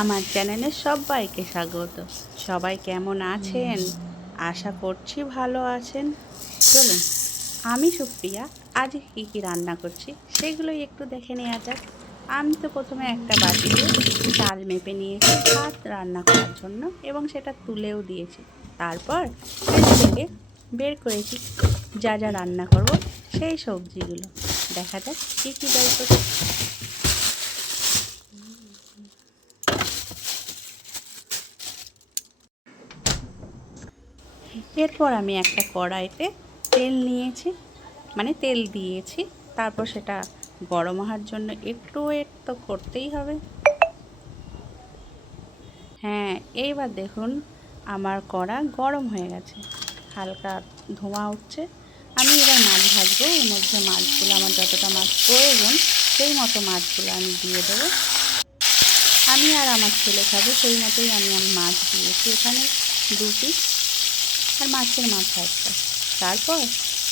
আমার চ্যানেলে সবাইকে স্বাগত। সবাই কেমন আছেন? আশা করছি ভালো আছেন। চলুন, আমি সুপ্রিয়া আজ কী রান্না করছি সেগুলোই একটু দেখে নেওয়া যাক। আমি তো প্রথমে একটা বাটিতে চাল মেপে নিয়েছি ভাত রান্না করার জন্য এবং সেটা তুলেও দিয়েছি। তারপর ফ্রিজ থেকে বের করেছি যা যা রান্না করব সেই সবজিগুলো। দেখা যাক কী কী বের করছি। এরপর আমি একটা কড়াইতে তেল নিয়েছি, তেল দিয়েছি। তারপর সেটা গরম হওয়ার জন্য একটু ওয়েট তো করতেই হবে। হ্যাঁ, এইবার দেখুন আমার কড়া গরম হয়ে গেছে, হালকা ধোঁয়া উঠছে। আমি এবার মাছ ভাজবো। এর মধ্যে মাছগুলো আমার যতটা মাছ প্রয়োজন সেই মতো মাছগুলো আমি দিয়ে দেবো। আমি আর আমার ছেলে খাবো সেই মতোই আমি মাছ দিয়েছি এখানে 2 পিস, আর মাছের মাথা একটা। তারপর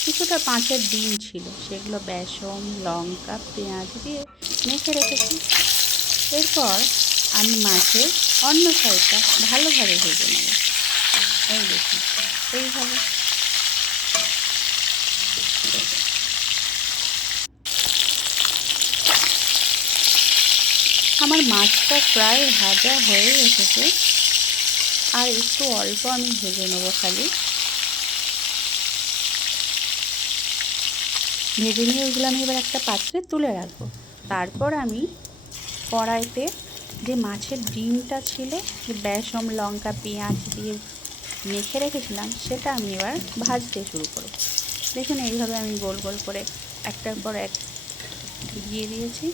কিছুটা মাছের ডিম ছিল, সেগুলো বেসন লঙ্কা পেঁয়াজ দিয়ে মেখে রেখেছি। এরপর আমি মাছের অন্য সাইডটা ভালোভাবে ভেজে নেব। এই দেখুন, এইভাবে। আমার মাছটা প্রায় ভাজা হয়ে এসেছে, আর একটু অল্প আমি ভেজে নেব খালি। ভেজে নিয়ে ওইগুলো আমি এবার একটা পাত্রে তুলে রাখবো। তারপর আমি কড়াইতে যে মাছের ডিমটা ছিল, যে বেসন লঙ্কা পেঁয়াজ দিয়ে মেখে রেখেছিলাম, সেটা আমি এবার ভাজতে শুরু করব। দেখুন এইভাবে আমি গোল গোল করে একটার পর এক দিয়ে দিয়েছি।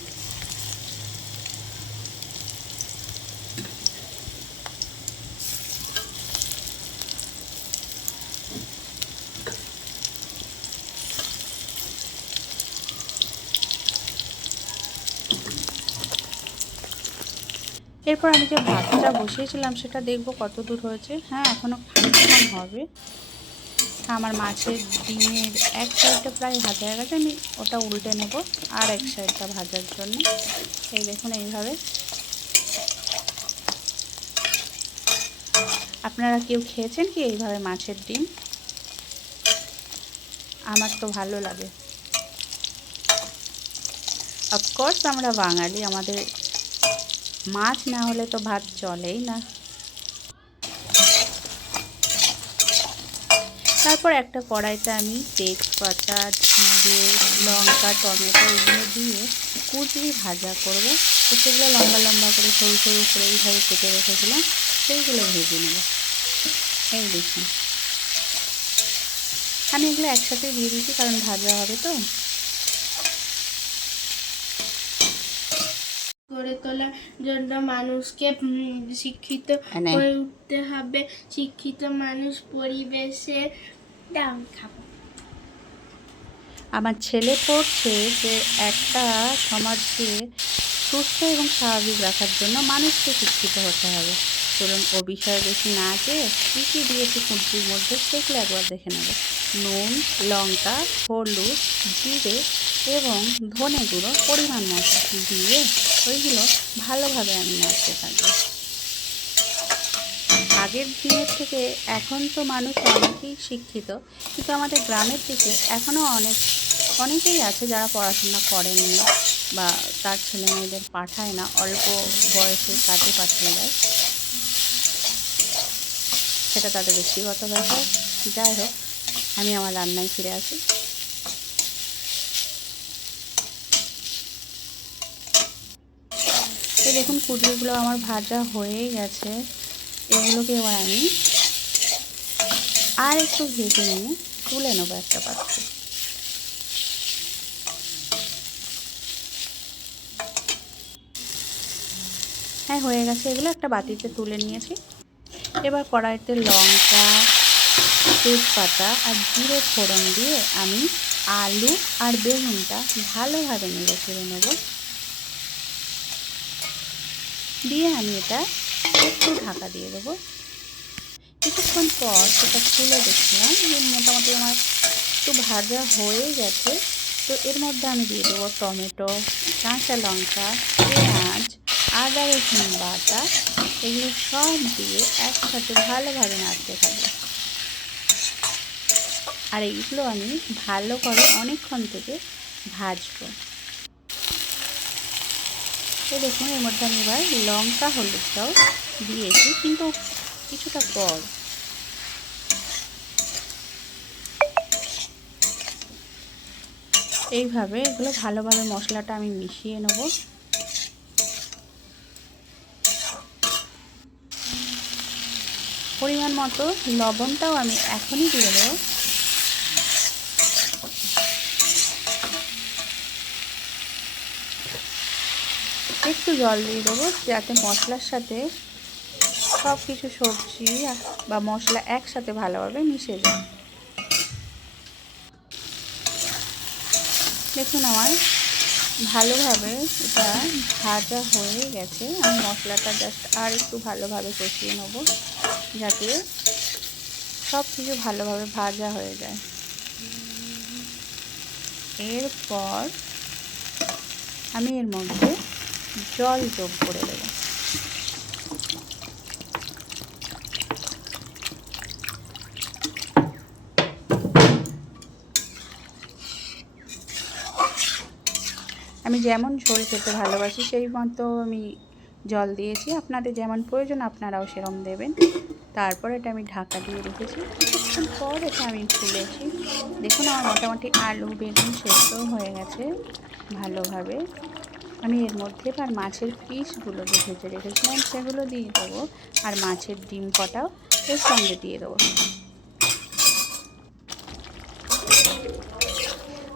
এরপর আমি যে ভাতটা বসিয়েছিলাম সেটা দেখব কত দূর হয়েছে। হ্যাঁ, এখনও খানিকক্ষণ হবে। আমার মাছের ডিমের এক সাইডটা প্রায় ভাজা হয়ে গেছে, আমি ওটা উল্টে নেব আর এক সাইডটা ভাজার জন্য। এই দেখুন এইভাবে। আপনারা কেউ খেয়েছেন কি এইভাবে মাছের ডিম? আমার তো ভালো লাগে। অফকোর্স আমরা বাঙালি, আমাদের মাছ না হলে তো ভাত চলেই না। তারপর একটা কড়াইতে আমি তেজপাতা জিরে লঙ্কা টমেটো এগুলো দিয়ে কুচি ভাজা করব। তো সেগুলো লম্বা লম্বা করে সরু সরু করে এইভাবে কেটে রেখেছিলাম, সেইগুলো ভেজে নেব। এই দেখুন, আমি এগুলো একসাথে দিয়ে দিচ্ছি কারণ ভাজা হবে তো। গড়ে তোলার জন্য মানুষকে শিক্ষিত হয়ে উঠতে হবে। শিক্ষিত মানুষ পরিবেশের দাম খাবে। আমার ছেলে পড়ছে যে একটা সমাজকে সুস্থ এবং স্বাভাবিক রাখার জন্য মানুষকে শিক্ষিত হতে হবে। চলুন ও বিষয়ে বেশি না যেয়ে কী কী দিয়েছি সবজির মধ্যে সেগুলো একবার দেখে নেব। নুন লঙ্কা হলুদ জিরে এবং ধনে গুঁড়ো পরিমাণ মতো দিয়ে ওইগুলো ভালোভাবে আমি নাড়তে থাকবো। আগের দিনের থেকে এখন তো মানুষ অনেকেই শিক্ষিত, কিন্তু আমাদের গ্রামের দিকে এখনও অনেকেই আছে যারা পড়াশোনা করেননি বা তার ছেলে মেয়েদের পাঠায় না, অল্প বয়সে কাজে পাঠিয়ে দেয়। সেটা তাদের ব্যক্তিগত ব্যাপার। যাই হোক, আমি আমার রান্নায় ফিরে আসি। তো দেখুন কুঁদরিগুলো আমার ভাজা হয়ে গেছে। এগুলোকে এবার আমি আর একটু ভেজে নিয়ে তুলে নেবো একটা পাত্রে। হ্যাঁ, হয়ে গেছে। এগুলো একটা বাটিতে তুলে নিয়েছি। এবার কড়াইতে লঙ্কা তেজপাতা আর জিরে ফোড়ন দিয়ে আমি আলু আর বেগুনটা ভালোভাবে নেড়ে চেড়ে নেব। দিয়ে আমি এটা একটু ঢাকা দিয়ে দেবো। কিছুক্ষণ পর সেটা খুলে দেখলাম যে মোটামুটি আমার একটু ভাজা হয়ে গেছে। তো এর মধ্যে আমি দিয়ে দেবো টমেটো কাঁচা লঙ্কা পেঁয়াজ আদা রসুন বাটা, এগুলো সব দিয়ে একসাথে ভালোভাবে নাড়তে থাকবো। আর এইগুলো আমি ভালো করে অনেকক্ষণ থেকে ভাজবো। তো দেখুন এর মধ্যে আমি এবার লঙ্কা হলুদটাও দিয়েছি, কিন্তু কিছুটা পর। এইভাবে এগুলো ভালোভাবে মশলাটা আমি মিশিয়ে নেব। পরিমাণ মতো লবণটাও আমি এখনই দিয়ে দেবো। একটু জল দিয়ে দেবো যাতে মশলার সাথে সব কিছু সবজি বা মশলা একসাথে ভালোভাবে মিশে যায়। দেখুন আমার ভালোভাবে এটা ভাজা হয়ে গেছে। আমি মশলাটা জাস্ট আর একটু ভালোভাবে কষিয়ে নেব যাতে সব কিছু ভালোভাবে ভাজা হয়ে যায়। এরপর আমি এর মধ্যে জল যোগ করে দেব। আমি যেমন ঝোল খেতে ভালোবাসি সেই মতো আমি জল দিয়েছি, আপনাদের যেমন প্রয়োজন আপনারাও সেরকম দেবেন। তারপর এটা আমি ঢাকা দিয়ে রেখেছি। কিছুক্ষণ পর এটা আমি খুলেছি। দেখুন আমার মোটামুটি আলু বেগুন সেদ্ধ হয়ে গেছে ভালোভাবে। আমি এর মধ্যে এবার মাছের পিসগুলো যে ভেজে রেখেছিলাম সেগুলো দিয়ে দেবো, আর মাছের ডিম কটাও এর সঙ্গে দিয়ে দেবো।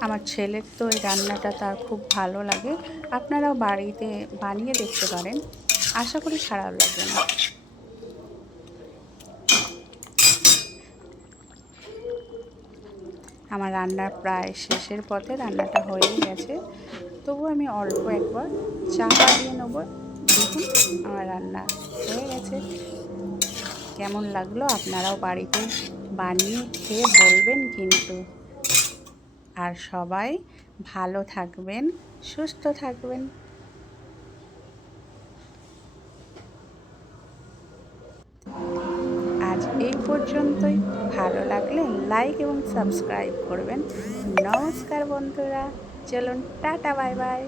আমার ছেলের তো এই রান্নাটা তার খুব ভালো লাগে। আপনারাও বাড়িতে বানিয়ে দেখতে পারেন, আশা করি খারাপ লাগবে না। আমার রান্না প্রায় শেষের পথে, রান্নাটা হয়ে গেছে। তবু আমি অল্প একবার চাপা দিয়ে নেব। দেখুন আমার রান্না হয়ে গেছে। কেমন লাগলো আপনারাও বাড়িতে বানিয়ে খেয়ে বলবেন কিন্তু। আর সবাই ভালো থাকবেন, সুস্থ থাকবেন। আজ এই পর্যন্তই। ভালো লাগলে লাইক এবং সাবস্ক্রাইব করবেন। নমস্কার বন্ধুরা, চলুন টাটা বাই বাই।